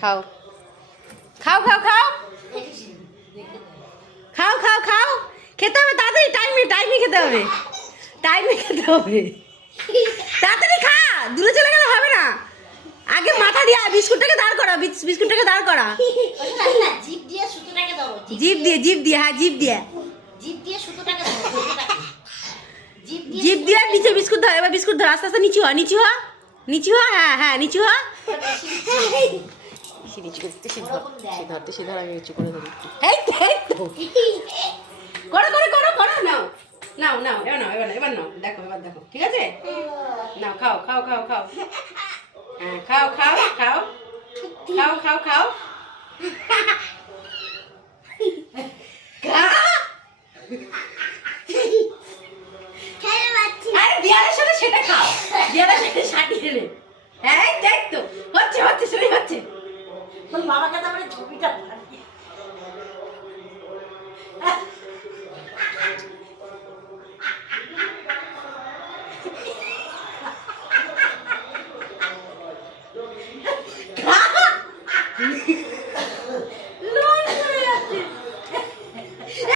খাও খাও খাও খাও খাও খাও খাও খেতে হবে তাড়াতাড়ি টাইমে খেতে হবে তাড়াতাড়ি খা দূরে চলে গেলে হবে না আগে মাথা দিয়া বিস্কুটটাকে দাঁড় করা বিস্কুটটাকে দাঁড় করা জিভ দিয়ে হ্যাঁ জিভ দিয়ে নিচে বিস্কুট ধর এবার বিস্কুট ধর আস্তে আস্তে নিচু হ হ্যাঁ নিচু হ আমি নিচু করে ধরি এবার নাও দেখো ঠিক আছে নাও খাও হ্যাঁ খাও বিয়ারের সাথে সেটা খাও বিয়ারের সাথে সাটিয়ে নে হ্যাঁ দেখ তো হচ্ছে শুনে হচ্ছে বাবাকে তারপরে ছবিটা